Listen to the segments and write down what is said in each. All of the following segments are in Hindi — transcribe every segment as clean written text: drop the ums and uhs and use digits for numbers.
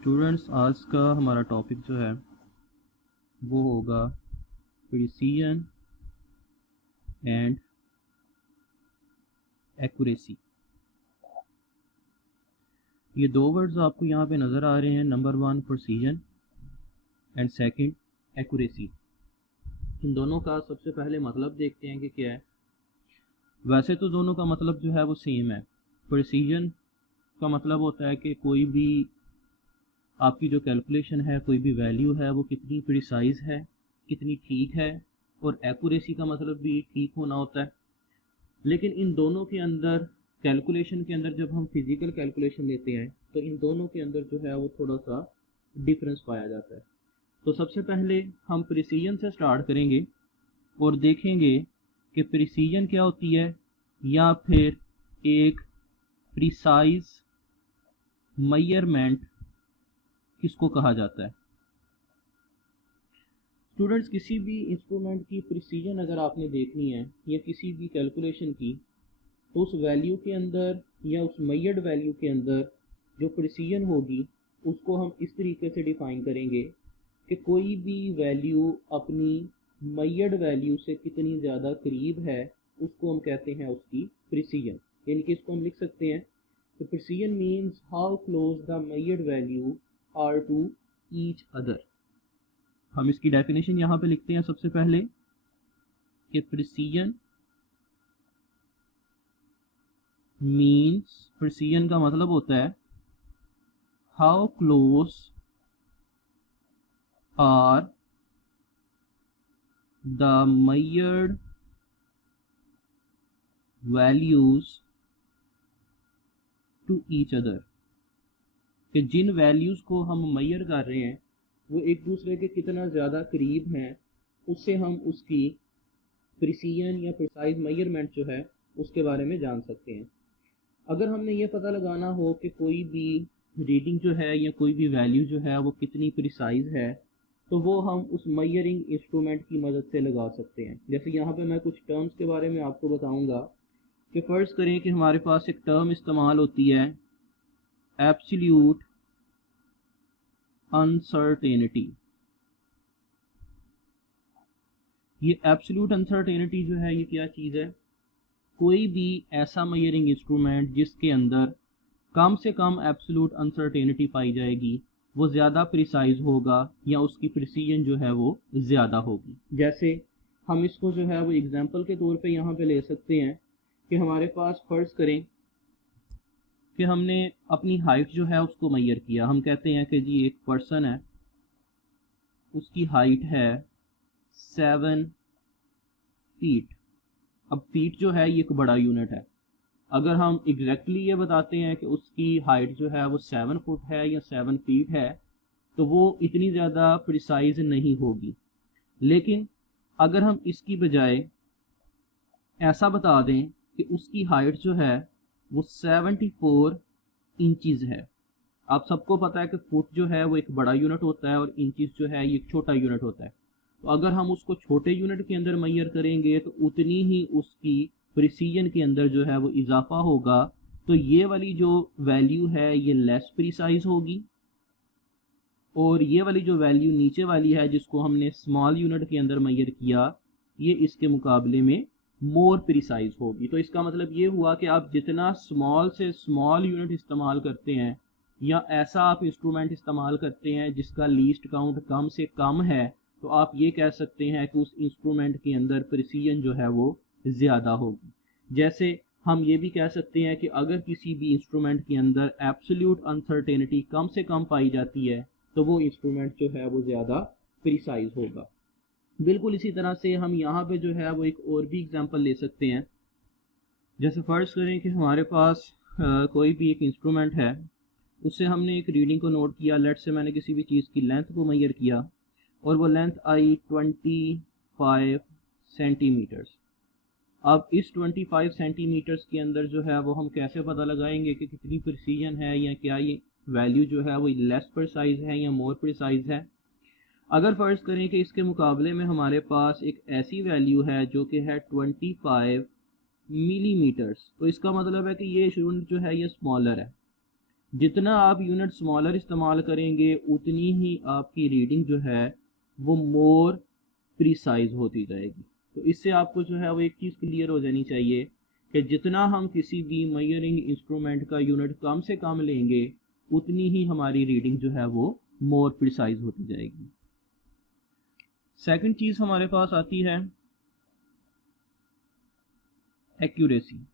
स्टूडेंट्स, आज का हमारा टॉपिक जो है वो होगा प्रिसीजन एंड एक्यूरेसी। ये दो वर्ड्स आपको यहाँ पे नज़र आ रहे हैं। Number one precision and second accuracy. इन दोनों का सबसे पहले मतलब देखते हैं कि क्या है। वैसे तो दोनों का मतलब जो है वो सेम है। प्रिसीजन का मतलब होता है कि कोई भी आपकी जो कैलकुलेशन है, कोई भी वैल्यू है, वो कितनी प्रिसाइज है, कितनी ठीक है। और एक्यूरेसी का मतलब भी ठीक होना होता है। लेकिन इन दोनों के अंदर, कैलकुलेशन के अंदर, जब हम फिजिकल कैलकुलेशन लेते हैं तो इन दोनों के अंदर जो है वो थोड़ा सा डिफरेंस पाया जाता है। तो सबसे पहले हम प्रिसीजन से स्टार्ट करेंगे और देखेंगे कि प्रिसीजन क्या होती है, या फिर एक प्रिसाइज मेजरमेंट किसको कहा जाता है। स्टूडेंट्स, किसी भी इंस्ट्रूमेंट की प्रिसीजन अगर आपने देखनी है या किसी भी कैलकुलेशन की, तो उस वैल्यू के अंदर या उस मेजर्ड वैल्यू के अंदर जो प्रिसीजन होगी उसको हम इस तरीके से डिफाइन करेंगे कि कोई भी वैल्यू अपनी मेजर्ड वैल्यू से कितनी ज़्यादा करीब है, उसको हम कहते हैं उसकी प्रिसीजन। यानी कि इसको हम लिख सकते हैं कि precision means how close the measured value are to each other. हम इसकी डेफिनेशन यहाँ पे लिखते हैं सबसे पहले कि प्रिसीजन मीन्स, प्रिसीजन का मतलब होता है how close are the measured values to each other. कि जिन वैल्यूज़ को हम मेजर कर रहे हैं वो एक दूसरे के कितना ज़्यादा करीब हैं, उससे हम उसकी प्रिसीजन या प्रिसाइज मेजरमेंट जो है उसके बारे में जान सकते हैं। अगर हमने ये पता लगाना हो कि कोई भी रीडिंग जो है या कोई भी वैल्यू जो है वो कितनी प्रिसाइज है, तो वो हम उस मेजरिंग इंस्ट्रूमेंट की मदद से लगा सकते हैं। जैसे यहाँ पे मैं कुछ टर्म्स के बारे में आपको बताऊंगा कि फ़र्ज़ करें कि हमारे पास एक टर्म इस्तेमाल होती है एब्सोल्यूट अनसर्टेनिटी। ये एब्सोल्यूट अनसर्टेनिटी जो है ये क्या चीज़ है? कोई भी ऐसा मेजरिंग इंस्ट्रूमेंट जिसके अंदर कम से कम एब्सोल्यूट अनसर्टेनिटी पाई जाएगी, वो ज़्यादा प्रिसाइज होगा या उसकी प्रिसीजन जो है वो ज़्यादा होगी। जैसे हम इसको जो है वो एग्जांपल के तौर पे यहाँ पे ले सकते हैं कि हमारे पास फ़र्ज़ करें कि हमने अपनी हाइट जो है उसको मेजर किया। हम कहते हैं कि जी एक पर्सन है, उसकी हाइट है 7 फीट। अब फीट जो है ये एक बड़ा यूनिट है। अगर हम एग्जैक्टली ये बताते हैं कि उसकी हाइट जो है वो 7 फुट है या 7 फीट है, तो वो इतनी ज़्यादा प्रिसाइज नहीं होगी। लेकिन अगर हम इसकी बजाय ऐसा बता दें कि उसकी हाइट जो है वो 74 इंचज़ है। आप सबको पता है कि फुट जो है वो एक बड़ा यूनिट होता है और इंचज़ जो है ये एक छोटा यूनिट होता है। तो अगर हम उसको छोटे यूनिट के अंदर मेजर करेंगे तो उतनी ही उसकी प्रिसीजन के अंदर जो है वो इजाफा होगा। तो ये वाली जो वैल्यू है ये लेस प्रिसाइज होगी, और ये वाली जो वैल्यू नीचे वाली है जिसको हमने स्मॉल यूनिट के अंदर मेजर किया, ये इसके मुकाबले में मोर प्रिसाइज होगी। तो इसका मतलब ये हुआ कि आप जितना स्मॉल से स्मॉल यूनिट इस्तेमाल करते हैं या ऐसा आप इंस्ट्रूमेंट इस्तेमाल करते हैं जिसका लीस्ट काउंट कम से कम है, तो आप ये कह सकते हैं कि उस इंस्ट्रूमेंट के अंदर प्रिसीजन जो है वो ज़्यादा होगी। जैसे हम ये भी कह सकते हैं कि अगर किसी भी इंस्ट्रूमेंट के अंदर एब्सोल्यूट अनसर्टेनिटी कम से कम पाई जाती है, तो वो इंस्ट्रूमेंट जो है वो ज़्यादा प्रिसाइज होगा। बिल्कुल इसी तरह से हम यहाँ पे जो है वो एक और भी एग्जांपल ले सकते हैं। जैसे फ़र्ज़ करें कि हमारे पास कोई भी एक इंस्ट्रूमेंट है, उससे हमने एक रीडिंग को नोट किया। लेट से मैंने किसी भी चीज़ की लेंथ को मेजर किया और वो लेंथ आई 25 सेंटीमीटर्स। अब इस 25 सेंटीमीटर्स के अंदर जो है वो हम कैसे पता लगाएंगे कि कितनी प्रिसीजन है, या क्या ये वैल्यू जो है वो लेस प्रिसाइज है या मोर प्रिसाइज है। अगर फ़र्ज़ करें कि इसके मुकाबले में हमारे पास एक ऐसी वैल्यू है जो कि है 25 मिलीमीटर्स, तो इसका मतलब है कि ये यूनिट जो है ये स्मॉलर है। जितना आप यूनिट स्मॉलर इस्तेमाल करेंगे उतनी ही आपकी रीडिंग जो है वो मोर प्रिसाइज होती जाएगी। तो इससे आपको जो है वो एक चीज़ क्लियर हो जानी चाहिए कि जितना हम किसी भी मेजरिंग इंस्ट्रूमेंट का यूनिट कम से कम लेंगे उतनी ही हमारी रीडिंग जो है वो मोर प्रिसाइज होती जाएगी। सेकंड चीज़ हमारे पास आती है एक्यूरेसी।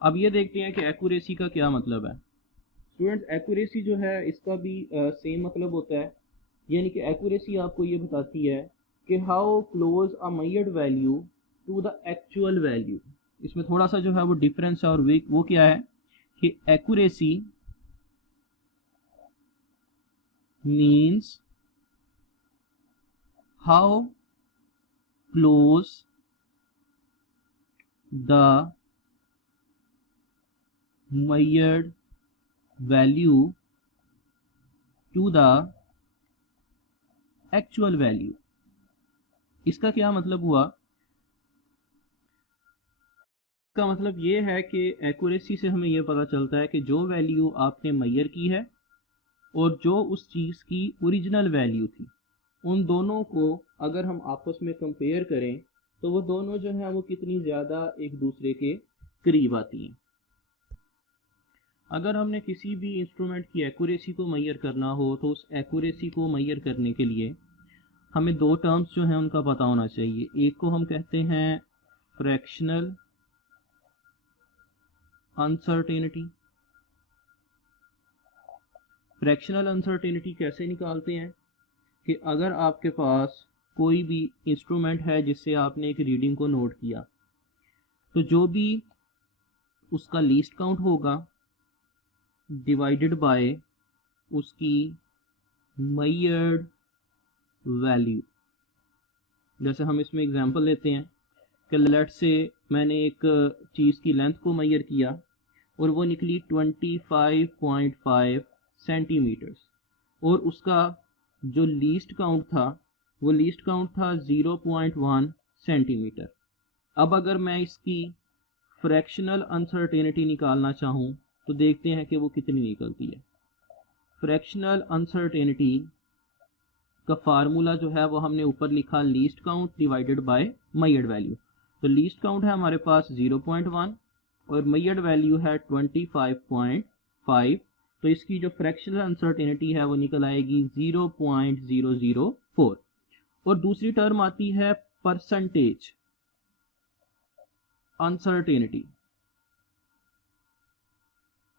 अब ये देखते हैं कि एक्यूरेसी का क्या मतलब है। स्टूडेंट्स, एक्यूरेसी जो है इसका भी सेम मतलब होता है, यानी कि एक्यूरेसी आपको ये बताती है कि how close a measured value to the actual value. इसमें थोड़ा सा जो है वो डिफरेंस है, और वो क्या है कि accuracy means how close the measured value to the actual value। इसका क्या मतलब हुआ? इसका मतलब ये है कि एक्यूरेसी से हमें यह पता चलता है कि जो वैल्यू आपने मेजर की है और जो उस चीज़ की ओरिजिनल वैल्यू थी, उन दोनों को अगर हम आपस में कंपेयर करें तो वो दोनों जो है वो कितनी ज़्यादा एक दूसरे के करीब आती हैं। अगर हमने किसी भी इंस्ट्रूमेंट की एक्यूरेसी को मेजर करना हो तो उस एक्यूरेसी को मेजर करने के लिए हमें दो टर्म्स जो हैं उनका पता होना चाहिए। एक को हम कहते हैं फ्रैक्शनल अनसर्टेनिटी। फ्रैक्शनल अनसर्टेनिटी कैसे निकालते हैं कि अगर आपके पास कोई भी इंस्ट्रूमेंट है जिससे आपने एक रीडिंग को नोट किया, तो जो भी उसका लीस्ट काउंट होगा डिवाइडेड बाय उसकी मेजर्ड वैल्यू। जैसे हम इसमें एग्जांपल लेते हैं कि लेट से मैंने एक चीज़ की लेंथ को मेजर किया और वो निकली 25.5 सेंटीमीटर्स, और उसका जो लीस्ट काउंट था वो लीस्ट काउंट था 0.1 सेंटीमीटर। अब अगर मैं इसकी फ्रैक्शनल अनसर्टेनिटी निकालना चाहूँ तो देखते हैं कि वो कितनी निकलती है। फ्रैक्शनल अनसर्टेनिटी का फार्मूला जो है वो हमने ऊपर लिखा least count divided by measured value. तो लीस्ट काउंट है हमारे पास 0.1 और मेजर्ड वैल्यू है 25.5, तो इसकी जो फ्रैक्शनल अनसर्टेनिटी है वो निकल आएगी 0.004। और दूसरी टर्म आती है परसेंटेज अनसर्टेनिटी।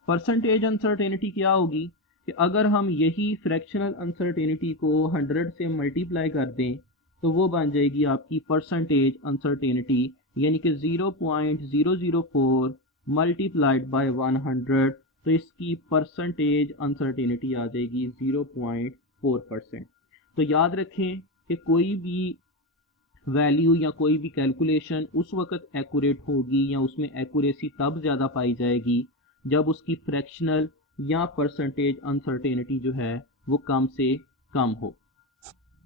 परसेंटेज अनसर्टेनिटी क्या होगी कि अगर हम यही फ्रैक्शनल अनसर्टेनिटी को 100 से मल्टीप्लाई कर दें तो वो बन जाएगी आपकी परसेंटेज अनसर्टेनिटी, यानी कि 0.004 मल्टीप्लाइड बाय 100, तो इसकी परसेंटेज अनसर्टेनिटी आ जाएगी 0.4%। तो याद रखें कि कोई भी वैल्यू या कोई भी कैलकुलेशन उस वक्त एक्यूरेट होगी या उसमें एक्यूरेसी तब ज़्यादा पाई जाएगी जब उसकी फ्रैक्शनल या परसेंटेज अनसर्टेनिटी जो है वो कम से कम हो।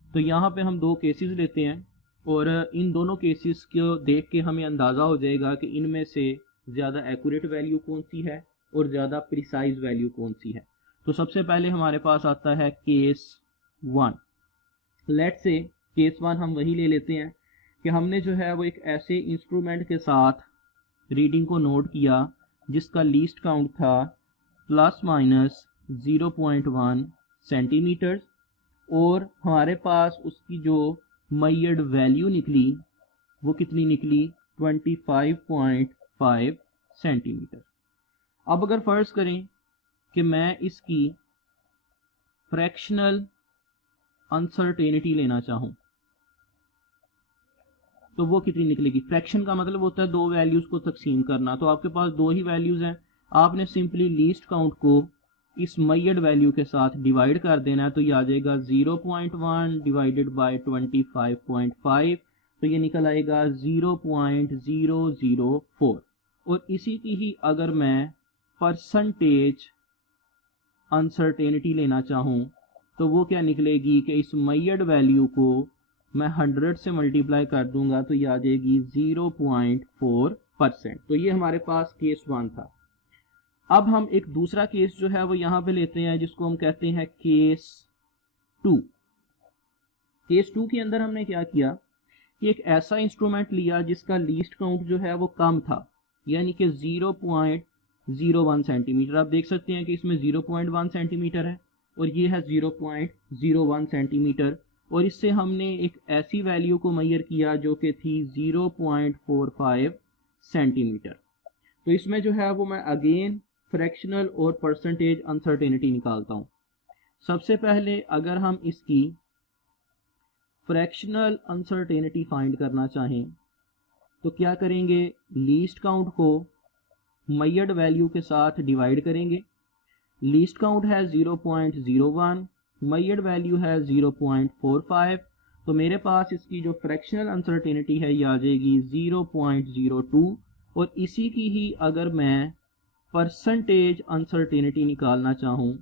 तो यहाँ पे हम दो केसेस लेते हैं और इन दोनों केसेस को देख के हमें अंदाज़ा हो जाएगा कि इनमें से ज़्यादा एक्यूरेट वैल्यू कौन सी है और ज़्यादा प्रिसाइज वैल्यू कौन सी है। तो सबसे पहले हमारे पास आता है केस 1। लेट से केस 1 हम वही ले लेते हैं कि हमने जो है वो एक ऐसे इंस्ट्रूमेंट के साथ रीडिंग को नोट किया जिसका लीस्ट काउंट था प्लस माइनस 0.1 सेंटीमीटर, और हमारे पास उसकी जो मेजर्ड वैल्यू निकली वो कितनी निकली 25.5 सेंटीमीटर। अब अगर फर्ज करें कि मैं इसकी फ्रैक्शनल अनसर्टेनिटी लेना चाहूँ तो वो कितनी निकलेगी। फ्रैक्शन का मतलब होता है दो वैल्यूज को तकसीम करना, तो आपके पास दो ही वैल्यूज हैं, आपने सिंपली लीस्ट काउंट को इस मेजर्ड वैल्यू के साथ डिवाइड कर देना है, तो ये आ जाएगा 0.1 डिवाइडेड बाय 25.5, तो ये निकल आएगा 0.004। और इसी की ही अगर मैं परसेंटेज अनसर्टेनिटी लेना चाहूँ तो वो क्या निकलेगी कि इस मेजर्ड वैल्यू को मैं 100 से मल्टीप्लाई कर दूंगा तो ये आ जाएगी 0.4%। तो ये हमारे पास केस 1 था। अब हम एक दूसरा केस जो है वो यहाँ पे लेते हैं, जिसको हम कहते हैं केस 2। केस 2 के अंदर हमने क्या किया कि एक ऐसा इंस्ट्रूमेंट लिया जिसका लीस्ट काउंट जो है वो कम था, यानी कि 0.01 सेंटीमीटर। आप देख सकते हैं कि इसमें 0.1 सेंटीमीटर है और ये है 0.01 सेंटीमीटर, और इससे हमने एक ऐसी वैल्यू को मेजर किया जो कि थी 0.45 सेंटीमीटर। तो इसमें जो है वो मैं अगेन फ्रैक्शनल और परसेंटेज अनसर्टेनिटी निकालता हूँ। सबसे पहले अगर हम इसकी फ्रैक्शनल अनसर्टेनिटी फाइंड करना चाहें तो क्या करेंगे, लीस्ट काउंट को मेजर्ड वैल्यू के साथ डिवाइड करेंगे। लीस्ट काउंट है 0.01, मेजर्ड वैल्यू है 0.45, तो मेरे पास इसकी जो फ्रैक्शनल अनसर्टेनिटी है ये आ जाएगी 0.02। और इसी की ही अगर मैं परसेंटेज अनसर्टेनिटी निकालना चाहूँ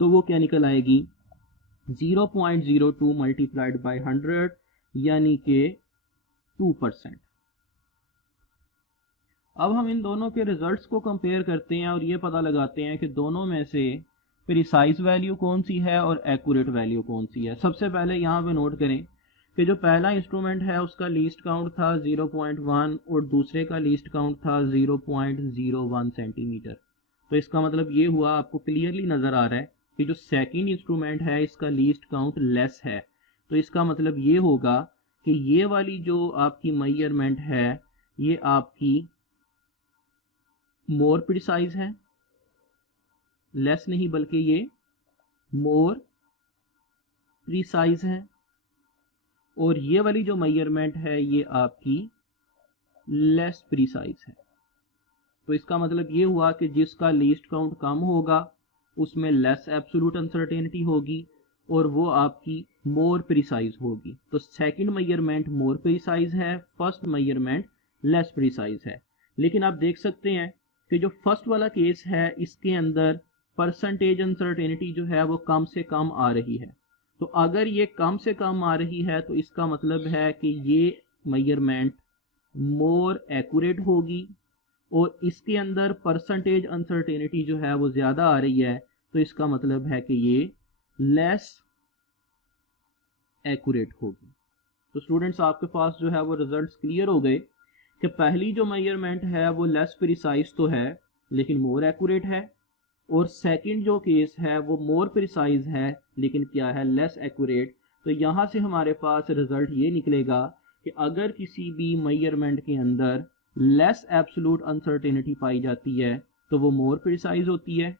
तो वो क्या निकल आएगी, 0.02 मल्टीप्लाइड बाई 100 यानी कि 2%। अब हम इन दोनों के रिजल्ट्स को कंपेयर करते हैं और ये पता लगाते हैं कि दोनों में से प्रिसाइज वैल्यू कौन सी है और एक्यूरेट वैल्यू कौन सी है। सबसे पहले यहाँ पे नोट करें कि जो पहला इंस्ट्रूमेंट है उसका लीस्ट काउंट था 0.1 और दूसरे का लीस्ट काउंट था 0.01 सेंटीमीटर। तो इसका मतलब ये हुआ, आपको क्लियरली नज़र आ रहा है कि जो सेकंड इंस्ट्रूमेंट है इसका लीस्ट काउंट लेस है। तो इसका मतलब ये होगा कि ये वाली जो आपकी मेजरमेंट है ये आपकी मोर प्रिसाइज है, लेस नहीं बल्कि ये मोर प्रिसाइज है। और ये वाली जो मेजरमेंट है ये आपकी लेस प्रिसाइज है। तो इसका मतलब ये हुआ कि जिसका लीस्ट काउंट कम होगा उसमें लेस एब्सोल्यूट अनसर्टेनिटी होगी और वो आपकी मोर प्रिसाइज होगी। तो सेकंड मेजरमेंट मोर प्रिसाइज है, फर्स्ट मेजरमेंट लेस प्रिसाइज है। लेकिन आप देख सकते हैं कि जो फर्स्ट वाला केस है इसके अंदर परसेंटेज अनसर्टेनिटी जो है वो कम से कम आ रही है। तो अगर ये कम से कम आ रही है तो इसका मतलब है कि ये मेजरमेंट मोर एक्यूरेट होगी, और इसके अंदर परसेंटेज अनसर्टेनिटी जो है वो ज़्यादा आ रही है, तो इसका मतलब है कि ये लेस एक्यूरेट होगी। तो स्टूडेंट्स आपके पास जो है वो रिजल्ट्स क्लियर हो गए कि पहली जो मेजरमेंट है वो लेस प्रिसाइज तो है लेकिन मोर एक्यूरेट है, और सेकंड जो केस है वो मोर प्रिसाइज है लेकिन क्या है, लेस एक्यूरेट। तो यहाँ से हमारे पास रिजल्ट ये निकलेगा कि अगर किसी भी मेजरमेंट के अंदर लेस एब्सोल्यूट अनसर्टेनिटी पाई जाती है तो वो मोर प्रिसाइज होती है,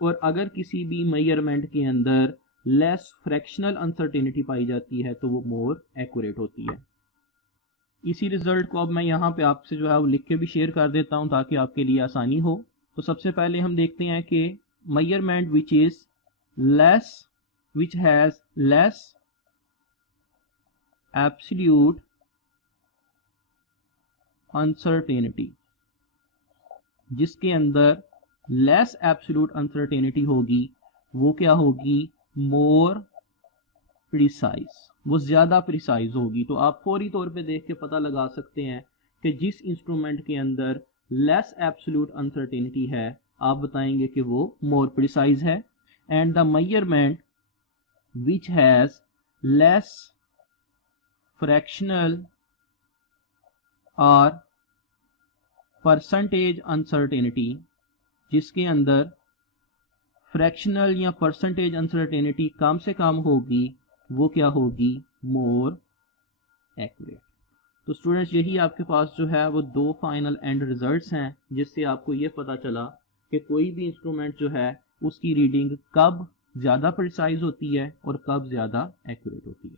और अगर किसी भी मेजरमेंट के अंदर लेस फ्रैक्शनल अनसर्टेनिटी पाई जाती है तो वो मोर एक्यूरेट होती है। इसी रिजल्ट को अब मैं यहाँ पे आपसे जो है वो लिख के भी शेयर कर देता हूँ ताकि आपके लिए आसानी हो। तो सबसे पहले हम देखते हैं कि measurement which is less, which has less absolute uncertainty, जिसके अंदर लेस एब्सोल्यूट अनसर्टेनिटी होगी वो क्या होगी, मोर प्रिसाइज, वो ज़्यादा प्रिसाइज होगी। तो आप फौरी तौर पे देख के पता लगा सकते हैं कि जिस इंस्ट्रूमेंट के अंदर लेस एब्सोल्यूट अनसर्टेनिटी है आप बताएंगे कि वो मोर प्रिसाइज है। And the measurement which has less fractional और परसेंटेज अनसर्टेनिटी, जिसके अंदर फ्रैक्शनल या परसेंटेज अनसर्टेनिटी कम से कम होगी वो क्या होगी, मोर एक्यूरेट। तो स्टूडेंट्स यही आपके पास जो है वो दो फाइनल एंड रिजल्ट्स हैं जिससे आपको ये पता चला कि कोई भी इंस्ट्रूमेंट जो है उसकी रीडिंग कब ज़्यादा प्रिसाइज होती है और कब ज़्यादा एक्यूरेट होती है।